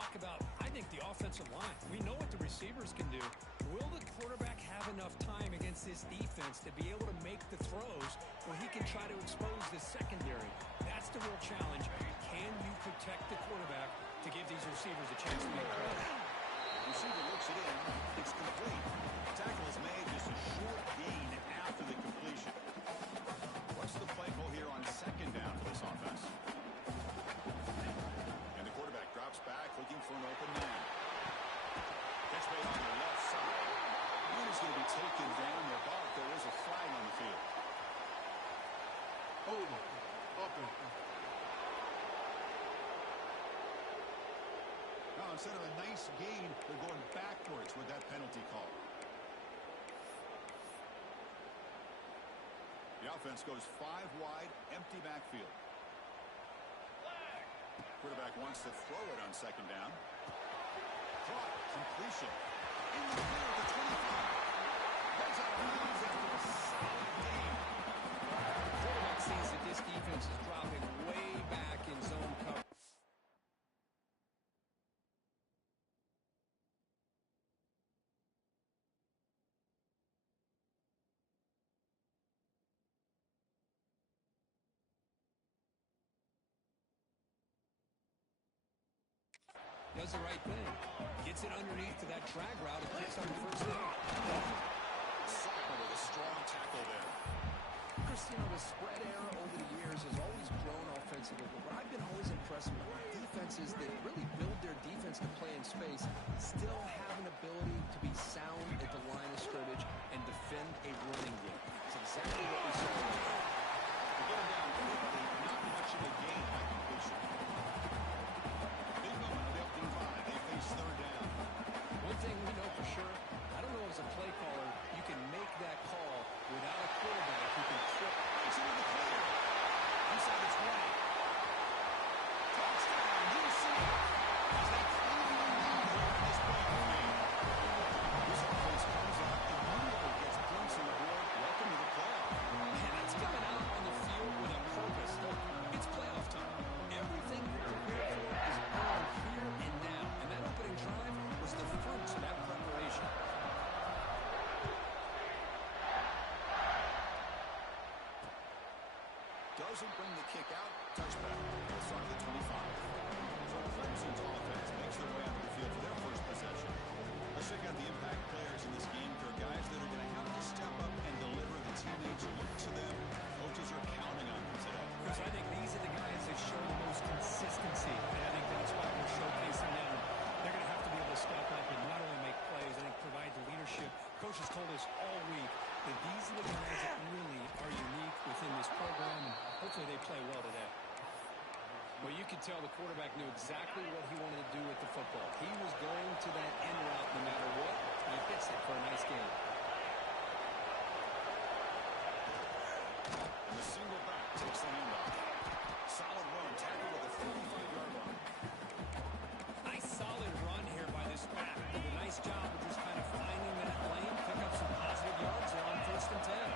talk about, I think, the offensive line. We know what the receivers can do. Will the quarterback have enough time against this defense to be able to make the throws where he can try to expose the secondary? That's the real challenge. Can you protect the quarterback to give these receivers a chance to make plays? Receiver looks it in. It's complete. Tackle is made, just a short gain after the completion. What's the play call here on second down for this offense? And the quarterback drops back, looking for an open man. Catch made on the left side. One is going to be taken down there, but there is a flag on the field. Now, instead of a nice gain, they're going backwards with that penalty call. The offense goes 5 wide, empty backfield. Quarterback wants to throw it on second down. Caught, completion. In the clear at the 25. Goes out of bounds after a solid game. The quarterback sees that this defense is dropping way back in zone cover. Does the right thing. Gets it underneath to that drag route and picks up the first down. Sacco with a strong tackle there. Chris, the spread era over the years has always grown offensively. But what I've been always impressed with defenses that really build their defense to play in space still have an ability to be sound at the line of scrimmage and defend a running game. It's exactly what we saw. They get him down quickly, not much of a gain by completion. Big moment of the opening 5. They face third down. One thing we know for sure, I don't know as a play caller, you can make that call without a quarterback who can trip. It's into the clear. Inside the 20. Touchdown, UC. As they clearly lead here in this playoff game. This offense comes out and immediately gets points on the board. Welcome to the playoff. And it's coming out on the field with a purpose. Look, it's playoff time. Everything you're prepared for is on here and now. And that opening drive was the fruits of that preparation. Doesn't bring the kick out. Touchback. It's on the 25. So Clemson's offense makes their way onto the field for their first possession. Let's check out the impact players in this game. There are guys that are going to have to step up and deliver. The teammates look to them. Coaches are counting on them today. Chris, I think these are the guys that show the most consistency. And I think that's why we're showcasing them. They're going to have to be able to step up and not only make plays, I think provide the leadership. Coach has told us all week that these are the guys that really are unique within this program, and hopefully they play well today. Well, you could tell the quarterback knew exactly what he wanted to do with the football. He was going to that end route no matter what. He hits it for a nice game. And the single back takes the handoff. Solid run, tackle with a 45-yard line. Nice solid run here by this back. Did a nice job of just kind of finding that lane, pick up some positive yards there on 1st and 10.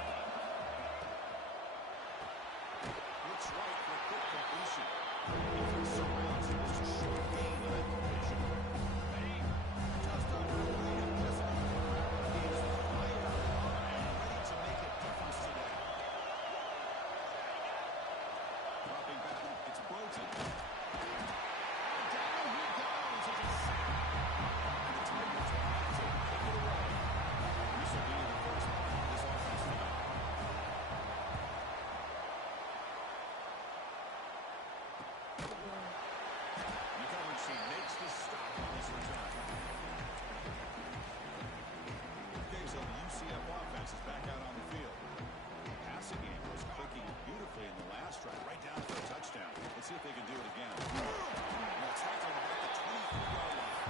Looks right for a quick completion. Defense surrounds him. Just a short gain on that completion. Just on the way of this one. He is fired up and ready to make a difference today. Dropping back, it's Broughton. Down he goes. It's a sack. And the Tigers will have to pick it away. This will be the first part of this offense tonight. She makes the stop on this return. Days of UCF offense is back out on the field. The passing game was clicking beautifully in the last drive, right down for a touchdown. Let's see if they can do it again. And the tackle about the 23-yard line.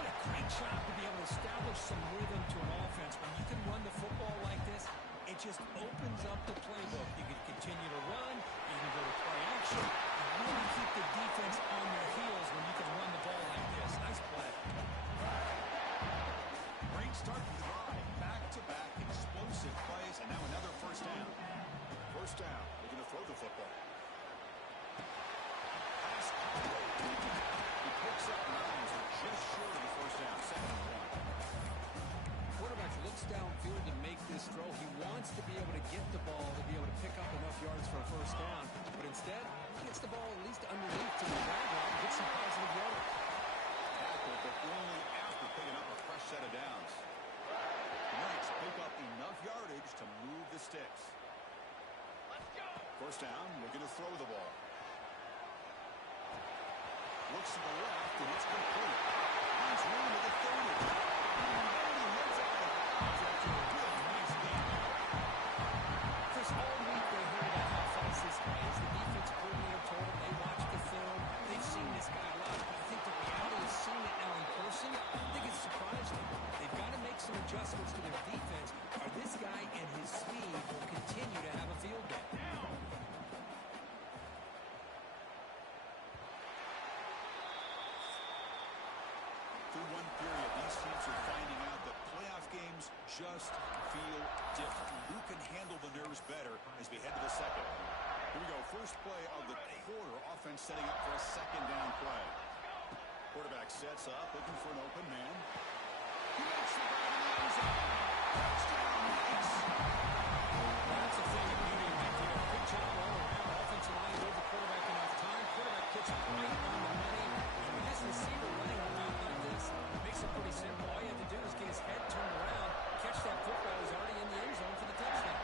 What a great job to be able to establish some rhythm to an offense. When you can run the football like this, it just opens up the playbook. You can continue to run. You can go to play action. You really keep the defense on their heels when you can run the ball like this. Nice play. Great start to the drive. Back-to-back explosive plays, and now another first down. First down. Looking to throw the football. Pass. He picks looks downfield to make this throw. He wants to be able to get the ball to be able to pick up enough yards for a first down. But instead, he gets the ball at least underneath to the ground and get some positive yardage. Tackle, but only after picking up a fresh set of downs. The Knights pick up enough yardage to move the sticks. First down, looking to throw the ball. Looks to the left, and it's complete. Finds room at the 30. Chris, all week they heard about how fast this guy is. The defense coordinator told them they watched the film. They've seen this guy a lot. But I think the reality is seeing it now in person, I think it's surprising. They've got to make some adjustments to their defense, or this guy and his speed will continue to have a field day. Through one period, these teams are finding out that playoff games just feel different. Who can handle the nerves better as we head to the second? Here we go. First play of the quarter. Offense setting up for a second down play. Quarterback sets up, looking for an open man. He makes the grab in the end zone. Touchdown, Knights. That's a thing of beauty right there. Good job all around. Offensive line gave the quarterback enough time. Quarterback puts it right on the money. And with this receiver running around like this, it makes it pretty simple. All you have to do is get his head turned around, catch that football. He's already in the end zone for the touchdown.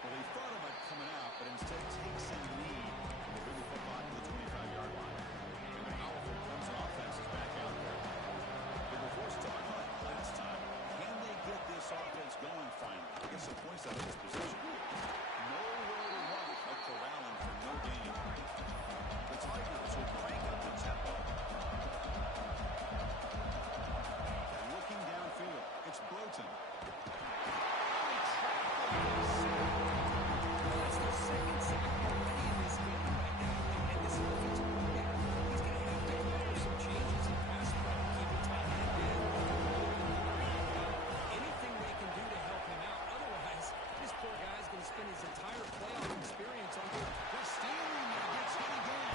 Well, he thought about coming out, but instead takes a lead from the big football to the 25-yard line. And the powerful Clemson offense is back out there. They were forced to talk about last time. Can they get this offense going finally? Get some points out of this position. Nowhere to run, but corralling for no gain. The Tigers will crank up the tempo. And looking downfield, it's Broughton. That's their second sack already in this game right now. And this offensive coordinator, he's going to have to offer some changes in pass pro. Keep it tight end in. Anything they can do to help him out. Otherwise, this poor guy's going to spend his entire playoff experience on good. They're stealing and gets hit again.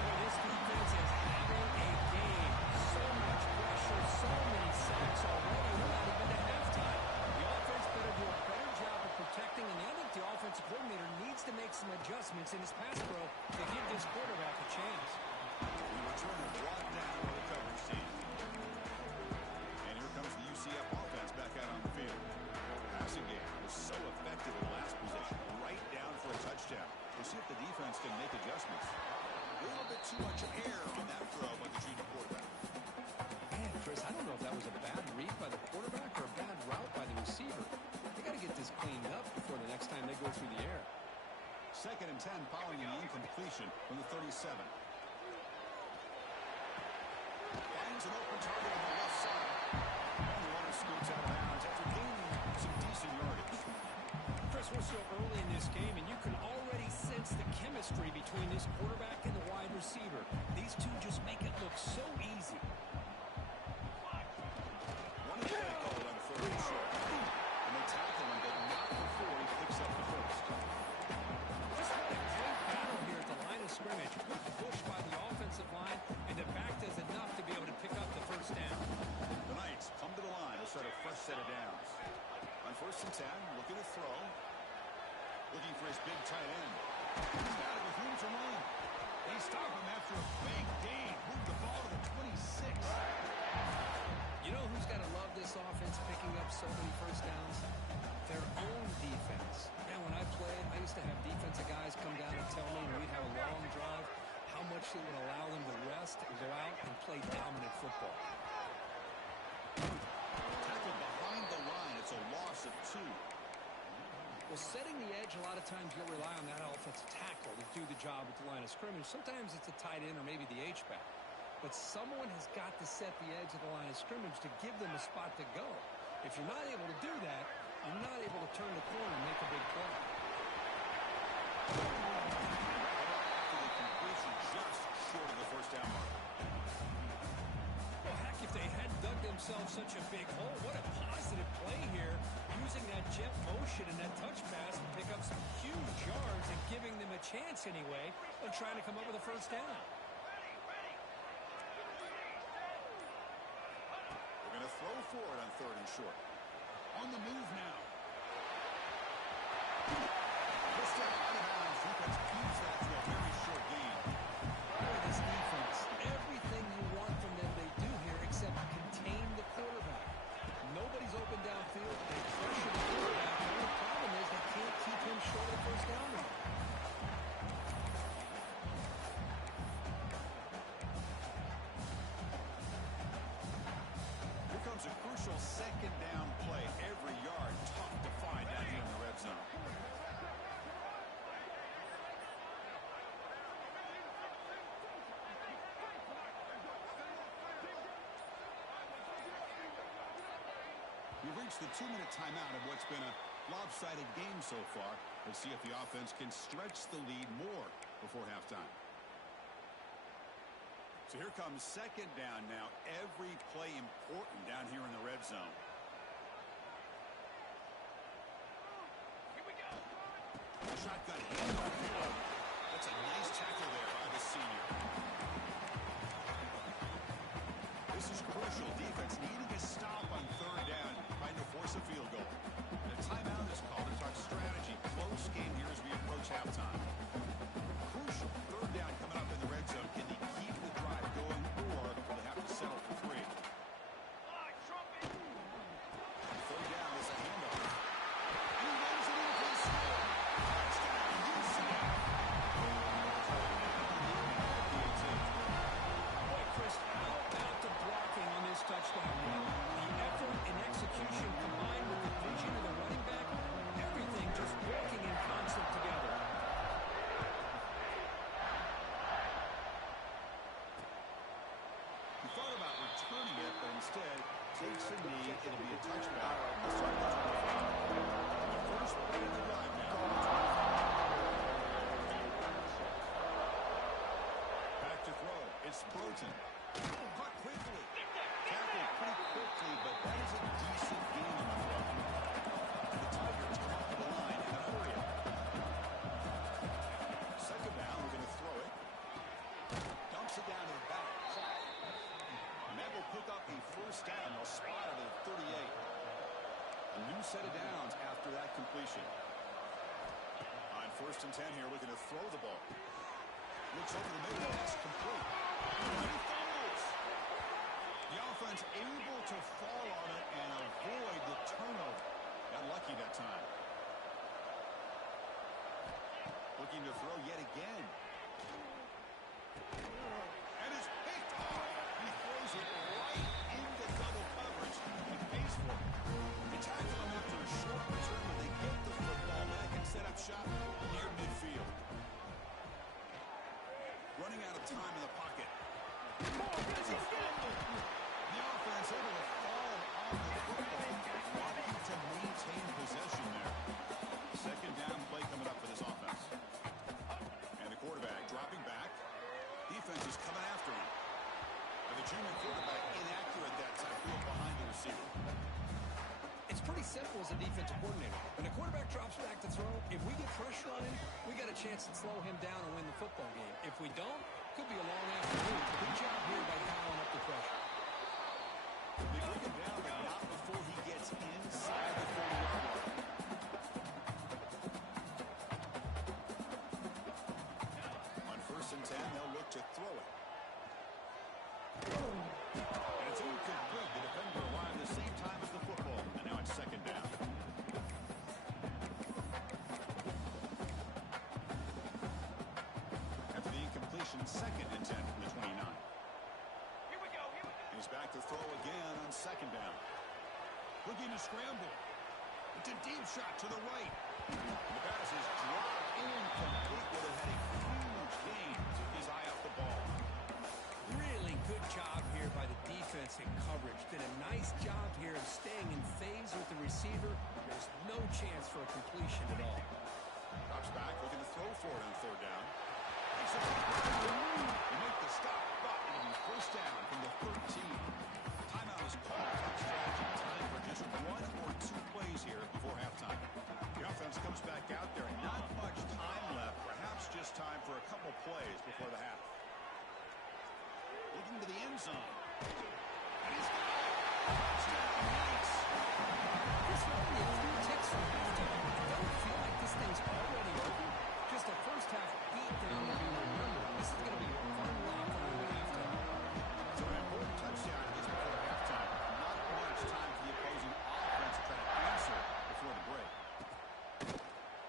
Boy, this defense is having a game. So much pressure, so many sacks already. We're not even to halftime. The offense better do a better job of protecting, and I think the offensive coordinator needs to make some adjustments in his pass pro to give this quarterback a chance. We return to brought down by the coverage team. And here comes the UCF offense back out on the field. The passing game was so effective in the last possession, right down for a touchdown. We'll see if the defense can make adjustments. A little bit too much air on that throw by the junior quarterback. Man, Chris, I don't know if that was a bad read by the quarterback or a bad route by the receiver. They got to get this cleaned up before the next time they go through the air. Second and 10 following an incompletion from the 37. Finds an open target on the left side. And the runner scoots out of bounds after gaining some decent yardage. Chris, we're so early in this game, and you can already sense the chemistry between this quarterback and the wide receiver. These two just make it look so easy. One play call on third and short. And they tackle him, but not before he picks up the first. Just had a great battle here at the line of scrimmage. Good push by the offensive line, and the back does enough to be able to pick up the first down. The Knights come to the line to start a fresh set of downs. On first and 10, looking to throw. Looking for his big tight end. He's got it with room to run. They stop him after a big gain. Move the ball to the 26. You know who's got to love this offense picking up so many first downs? Their own defense. Man, when I played, I used to have defensive guys come down and tell me when we'd have a long drive how much it would allow them to rest and go out and play dominant football. Tackled behind the line. It's a loss of 2. Well, setting the edge, a lot of times you'll rely on that offensive tackle to do the job at the line of scrimmage. Sometimes it's a tight end or maybe the H-back. But someone has got to set the edge of the line of scrimmage to give them a spot to go. If you're not able to do that, you're not able to turn the corner and make a big play. After the completion, just short of the first down mark. Well, heck, if they hadn't dug themselves such a big hole, what a positive play here, using that jet motion and that touch pass to pick up some huge yards and giving them a chance anyway on trying to come up with a first down. They're going to for it on 3rd and short. On the move now. This step out of bounds. Defense keeps that to a very short gain. This defense, everything you want from them they do here except contain the quarterback. Nobody's open downfield. They pressure the quarterback. The only problem is they can't keep him short of the first down run. Here comes a crucial 2nd down play. Every yard tough to find down here in the red zone. We reached the 2-minute timeout of what's been a lopsided game so far. Let's see if the offense can stretch the lead more before halftime. So here comes 2nd down now. Every play important down here in the red zone. Here we go. Shotgun handoff here. That's a nice tackle there by the senior. This is crucial. Defense needing a stop on 3rd down, trying to force a field goal. And a timeout is called to talk strategy. Close game here as we approach halftime. Crucial 3rd down coming up in the red zone. Can they keep the drive going, or will they have to settle for 3? On 3rd down is a handoff. And he runs it into the score. Touchdown, UCF. Boy, Chris, how about the blocking on this touchdown run? The effort and execution combined with the vision of the running back, everything just working in concert together. He thought about returning it, but instead takes a knee. It'll be a touchback. He'll start the 25. The first play of the drive now. Back to throw. It's Burton. Caught quickly. Tackled pretty quickly, but that is a decent gain on the throw. The Tigers come up the line in a hurry. 2nd down, we're going to throw it. Dumps it down to the back. And that will pick up a 1st down. They'll spot it at 38. A new set of downs after that completion. On 1st and 10 here, looking to throw the ball. Looks over the middle, that's complete. And he fumbles. The offense able to fall on it and avoid the turnover. Got lucky that time. Looking to throw yet again. And it's picked off. He throws it right into double coverage. He pays for it. They tackle him after a short return, but they get the football back and set up shop near midfield. Running out of time in the pocket. It's a fumble. The offense able to fall on the football, wanting to maintain possession there. 2nd down play coming up for this offense. And the quarterback dropping back. Defense is coming after him. And the junior quarterback inaccurate that time, field behind the receiver. It's pretty simple as a defensive coordinator. When the quarterback drops back to throw, if we get pressure on him, we got a chance to slow him down and win the football game. If we don't, could be a long afternoon. Good job here by dialing up the pressure. They bring him down, but not before he gets inside the 40-yard line. On 1st and 10, they'll look to throw it. And it's incomplete. The defender arrived the same time as the football. And now it's 2nd down. After the incompletion, 2nd and 10 from the 29. Here we go. He's back to throw again on 2nd down. Looking to scramble. It's a deep shot to the right. The pass is dropped incomplete, but it had a huge gain. Took his eye off the ball. Really good job here by the defense in coverage. Did a nice job here of staying in phase with the receiver. There's no chance for a completion at all. Drops back, looking to throw for it on 3rd down. They make the stop, but it'll be 1st down from the 13. Timeout is called. Top strategy. Time for just 1 or 2 plays here before halftime. The offense comes back out there. Not much time left. Perhaps just time for a couple plays before the half. Looking to the end zone. And he's got it. Touchdown. beatdown to be remembered. This is going to be a fun locker room at halftime. So an important touchdown just before halftime. Not much time for the opposing offense to try to answer before the break.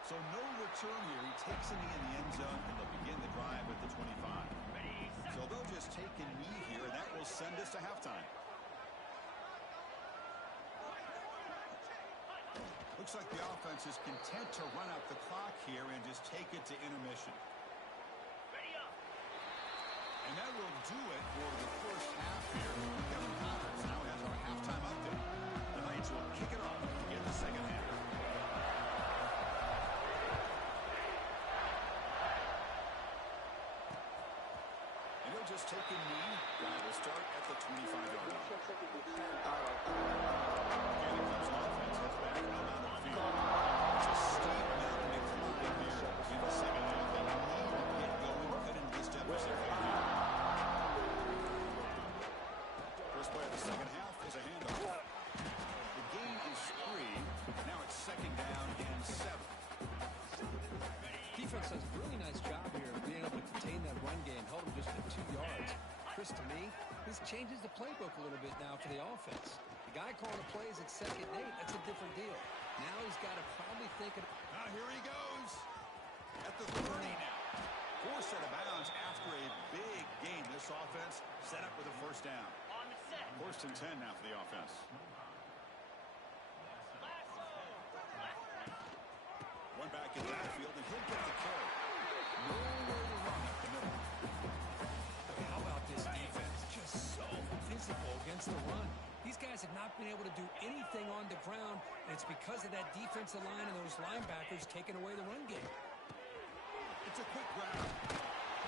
So no return here. He takes a knee in the end zone, and they'll begin the drive at the 25. So they'll just take a knee here, and that will send us to halftime. Looks like the offense is content to run out the clock here and just take it to intermission. And that will do it for the first half here. Kevin Connors now has our halftime update. The Knights will kick it off in the second half. And he'll just take a knee. Drive will start at the 25-yard line. Here comes offense. Heads back out on the field. It's a steep mountain to climb here in the second half. They need to get going, cut into this deficit right here. First play of the second half is a handoff. The gain is 3. Now it's second down and 7. Defense does a really nice job here of being able to contain that run game, held him just at 2 yards. Chris, to me, this changes the playbook a little bit now for the offense. The guy calling the plays at 2nd and 8, that's a different deal. Now he's got to probably think of... Now here he goes. At the 30 now. Forced out of bounds after a big gain. This offense set up with a first down. First and 10 now for the offense. One back in the backfield, and he'll get the carry. Nowhere to run up the middle. How about this defense? Just so physical against the run. These guys have not been able to do anything on the ground, and it's because of that defensive line and those linebackers taking away the run game. It's a quick grab.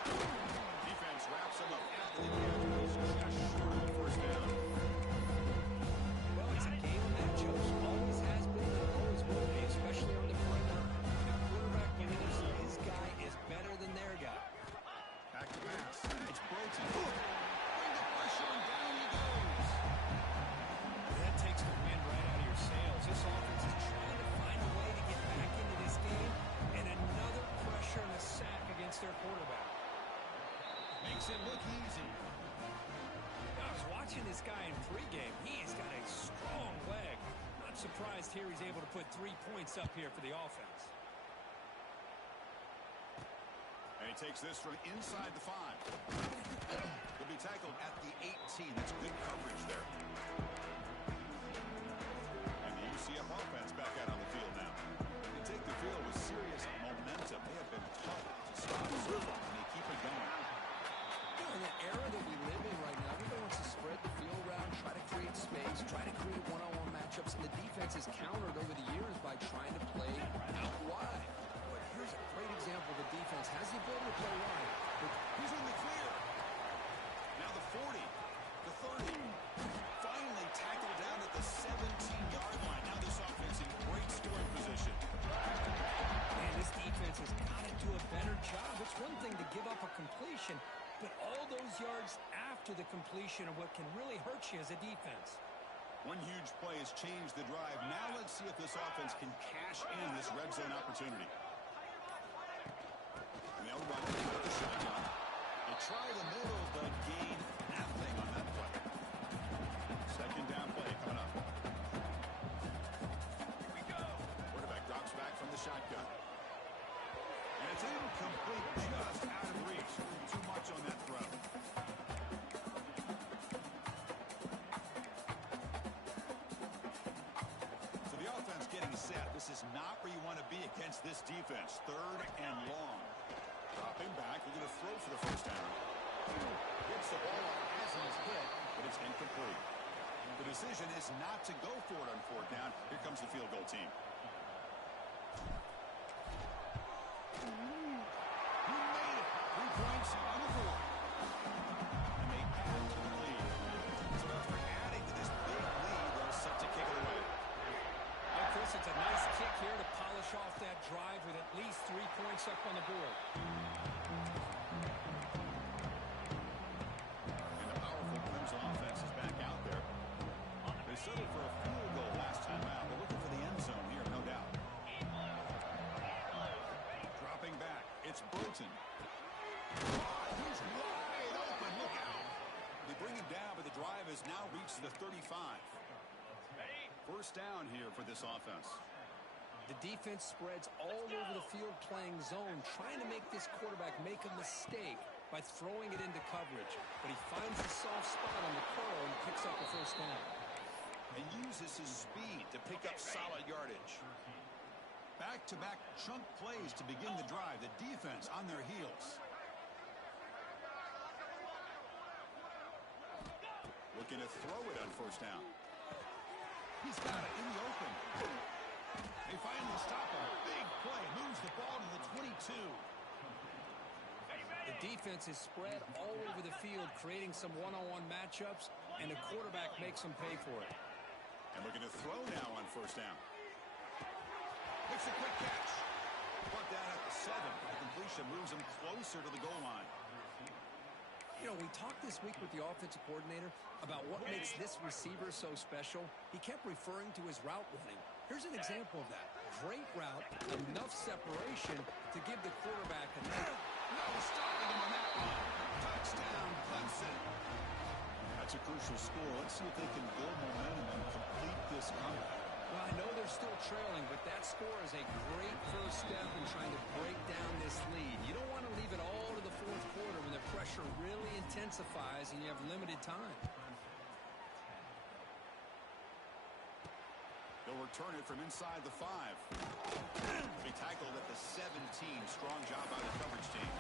Defense wraps him up at the edge. Just short of the first down. Well, it's a game of matchups. Always has been and always will be, especially on the perimeter. The quarterback believes his guy is better than their guy. Back to pass. It's Broughton. Bring the pressure, and down he goes. That takes the wind right out of your sails. This offense is trying to find a way to get back into this game, and another pressure and a sack against their quarterback. Makes it look easy. I was watching this guy in pregame. He's got a strong leg. Not surprised here he's able to put 3 points up here for the offense. And he takes this from inside the 5. He'll be tackled at the 18. That's good coverage there. And the UCF offense back out on the field now. They take the field with serious momentum. They have been tough to stop, and they keep it going. In the era that we live in right now, everybody wants to spread the field around, try to create space, try to create one-on-one matchups, and the defense has countered over the years by trying to play out wide. But here's a great example. The defense has the ability to play wide, but He's in the clear. Now the 40, the 30. Finally tackled down at the 17-yard line. Now this offense in great scoring position. man, this defense has got to do a better job. It's one thing to give up a completion, but all those yards after the completion are what can really hurt you as a defense. One huge play has changed the drive. Now let's see if this offense can cash in this red zone opportunity. And they'll run it with the shotgun. They try the middle, but gain nothing on that play. Second down play coming up. Here we go. Quarterback drops back from the shotgun. And it's incomplete, just out of reach. Too much on that throw. So the offense getting set. This is not where you want to be against this defense. Third and long. Dropping back. They're going to throw for the first down. Gets the ball off as he's hit, but it's incomplete. The decision is not to go for it on fourth down. Here comes the field goal team. He made it. 3 points on the board. And they add to the lead. So after adding to this big lead, they're set to kick it away. Well, Chris, it's a nice kick here to polish off that drive with at least 3 points up on the board. And the powerful Crimson offense is back out there. They settled for a field goal last time out. They're looking for the end zone here, no doubt. Dropping back. It's Broughton. Hilton. He's wide open. Look out. They bring him down, but the drive has now reached the 35. First down here for this offense. The defense spreads all over the field playing zone, trying to make this quarterback make a mistake by throwing it into coverage. But he finds the soft spot on the curl and picks up the first down. And uses his speed to pick up solid yardage. Back-to-back chunk plays to begin the drive. The defense on their heels. Looking to throw it on first down. He's got it in the open. They finally stop him. Big play. Moves the ball to the 22. The defense is spread all over the field, creating some one-on-one matchups, and the quarterback makes them pay for it. And looking to throw now on first down. Makes a quick catch. Brought down at the 7. The completion moves him closer to the goal line. You know, we talked this week with the offensive coordinator about what makes this receiver so special. He kept referring to his route running. Here's an example of that. Great route, enough separation to give the quarterback a lead. No stopping him on that one. Touchdown, Clemson. That's a crucial score. Let's see if they can build momentum and complete this comeback. Well, I know they're still trailing, but that score is a great first step in trying to break down this lead. You don't want to leave it all to the fourth quarter when the pressure really intensifies and you have limited time. They'll return it from inside the 5. They tackled at the 17. Strong job by the coverage team.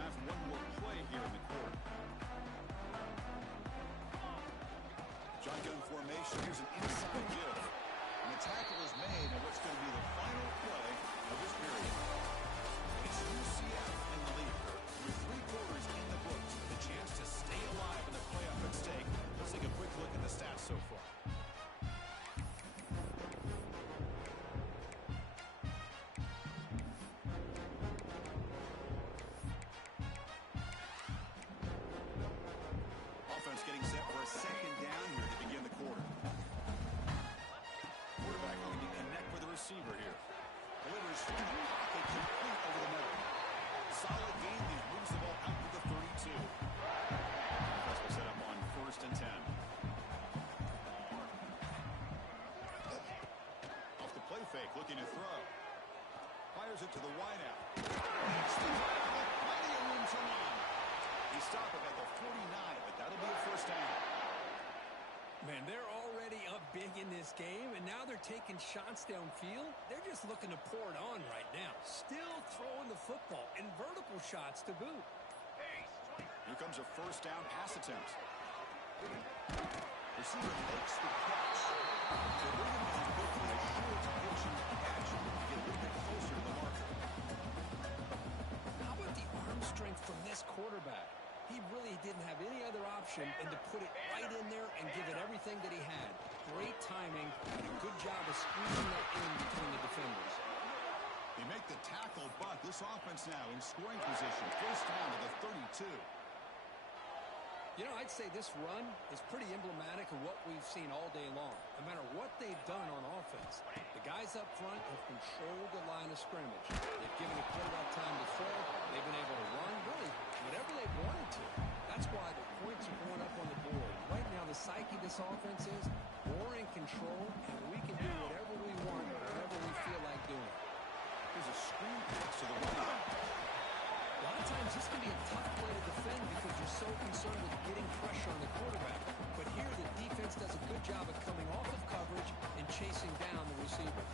Have one more play here in the quarter. Shotgun formation. Here's an inside give. And the tackle is made on what's going to be the final play of this period. It's UCF in the lead. With 3 quarters in the books, the chance to stay alive in the playoff at stake. Let's take a quick look at the stats so far. Offense getting set for a second down here to begin the quarter. Quarterback looking to connect with the receiver here. Delivers from the pocket, complete over the middle. Solid game here. Moves the ball out to the 32. Offense will set up on first and 10. Off the play fake, looking to throw. Fires it to the wideout. Makes the tackle. Plenty of room to run. He stopped it at the 49, but that'll be a first down. Man, they're already up big in this game, and now they're taking shots downfield. They're just looking to pour it on right now. Still throwing the football, and vertical shots to boot. Here comes a first down pass attempt. Receiver makes the catch. They're moving on quickly. A short pitching catch to get a little bit closer to the marker. How about the arm strength from this quarterback? He really didn't have any other option than to put it right in there and give it everything that he had. Great timing and a good job of squeezing that in between the defenders. They make the tackle, but this offense now in scoring position. First down to the 32. You know, I'd say this run is pretty emblematic of what we've seen all day long. No matter what they've done on offense, the guys up front have controlled the line of scrimmage. They've given the quarterback time to throw. They've been able to run, really, whatever they've wanted to. That's why the points are going up on the board. Right now, the psyche of this offense is more in control, and we can do whatever we want, whatever we feel like doing. Here's a screen pass to the right. A lot of times this can be a tough play to defend because you're so concerned with getting pressure on the quarterback. But here the defense does a good job of coming off of coverage and chasing down the receiver.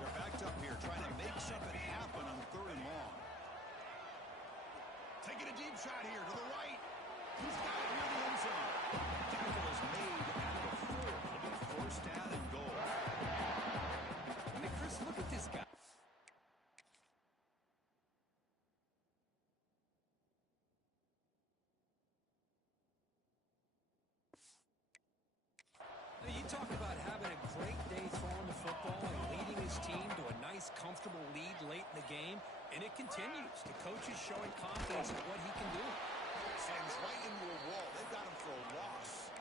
They're backed up here trying to make something happen on 3rd and long. Taking a deep shot here to the right. He's got it near the end zone. Tackle is made at the 4. It'll be first down and goal. I mean, Chris, look at this guy. You talk about having a great day throwing the football and leading his team to a nice, comfortable lead late in the game, and it continues. The coach is showing confidence in what he can do. Slams right into a wall. They've got him for a loss.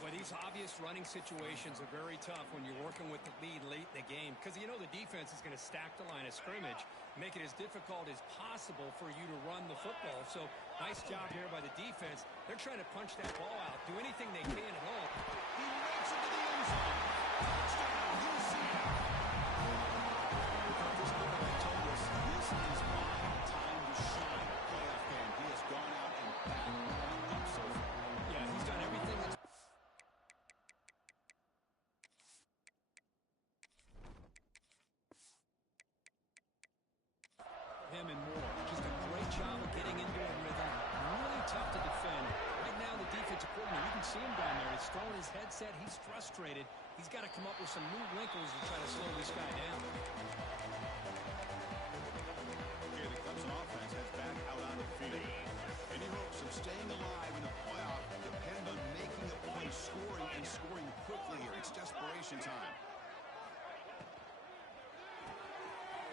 Well, these obvious running situations are very tough when you're working with the lead late in the game because you know the defense is going to stack the line of scrimmage, make it as difficult as possible for you to run the football. So nice job here by the defense. They're trying to punch that ball out, do anything they can at all. He makes it to the end zone. Touchdown, UCF. This quarterback told us this is my time to shine. Playoff game. He has gone out and backed up so far. Yeah, he's done everything that's him and more. Just a great job of getting into a rhythm. Really tough to defend. Right now, the defensive coordinator, you can see him down there. He's throwing his headset. He's frustrated. He's got to come up with some new wrinkles to try to slow this guy down. Okay, the Clemson offense heads back out on the field. Any hopes of staying alive in the playoff depend on making a play, scoring, and scoring quickly here. It's desperation time.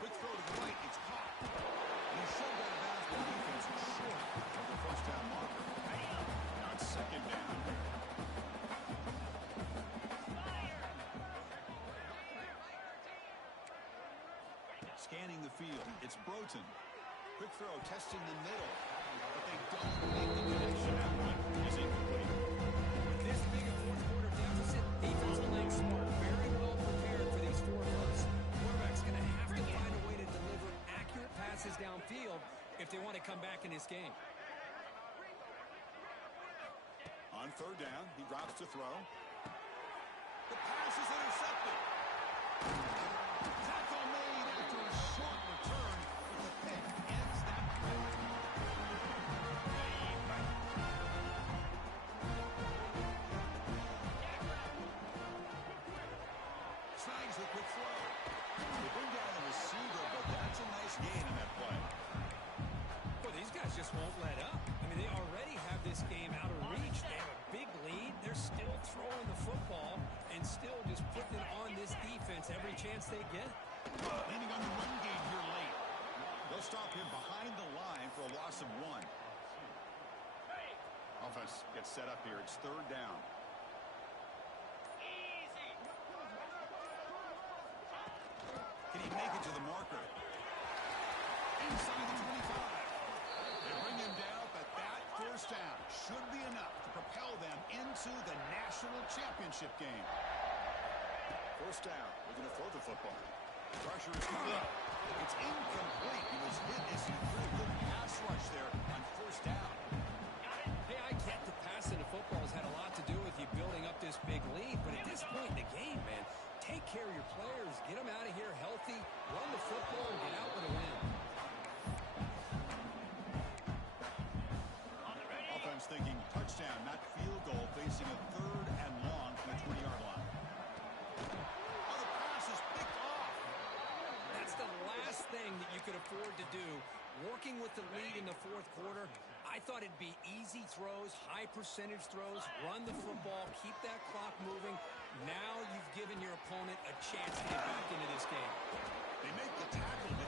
Quick throw to the right. It's caught. And he shoved out of bounds, but the defense was short of the first down marker. Now it's second down. Scanning the field. It's Broughton. Quick throw, testing the middle. But they don't make the connection. That one is incomplete. With this big a fourth-quarter deficit, defense playing smart, very well prepared for these four months. Quarterback's going to have to find a way to deliver accurate passes downfield if they want to come back in this game. On third down, he drops to throw. The pass is intercepted. Tackle made after a short return, but the pick ends that play. Snags the quick throw. They bring down the receiver, but that's a nice gain in that play. Well, these guys just won't let up. I mean, they already have this game out of reach. They have a big lead. They're still throwing the football and still just putting it on this defense every chance they get. Leaning on the run game here late. They'll stop him behind the line for a loss of 1. Offense gets set up here. It's third down. Can he make it to the marker? Inside the 25. They bring him down, but that first down should be enough to propel them into the national championship game. First down. Looking to throw the football. Pressure is complete. It's incomplete. He was hit as he threw. Good pass rush there on first down. Hey, I get the passing of football has had a lot to do with you building up this big lead, but at this point in the game, man, take care of your players. Get them out of here healthy, run the football, and get out with a win. Offense thinking touchdown, not field goal, facing a third and long from the 20-yard line. Oh, the pass is picked off. That's the last thing that you could afford to do. Working with the lead in the fourth quarter, I thought it'd be easy throws, high percentage throws, run the football, keep that clock moving. Now you've given your opponent a chance to get back into this game. They make the tackle, but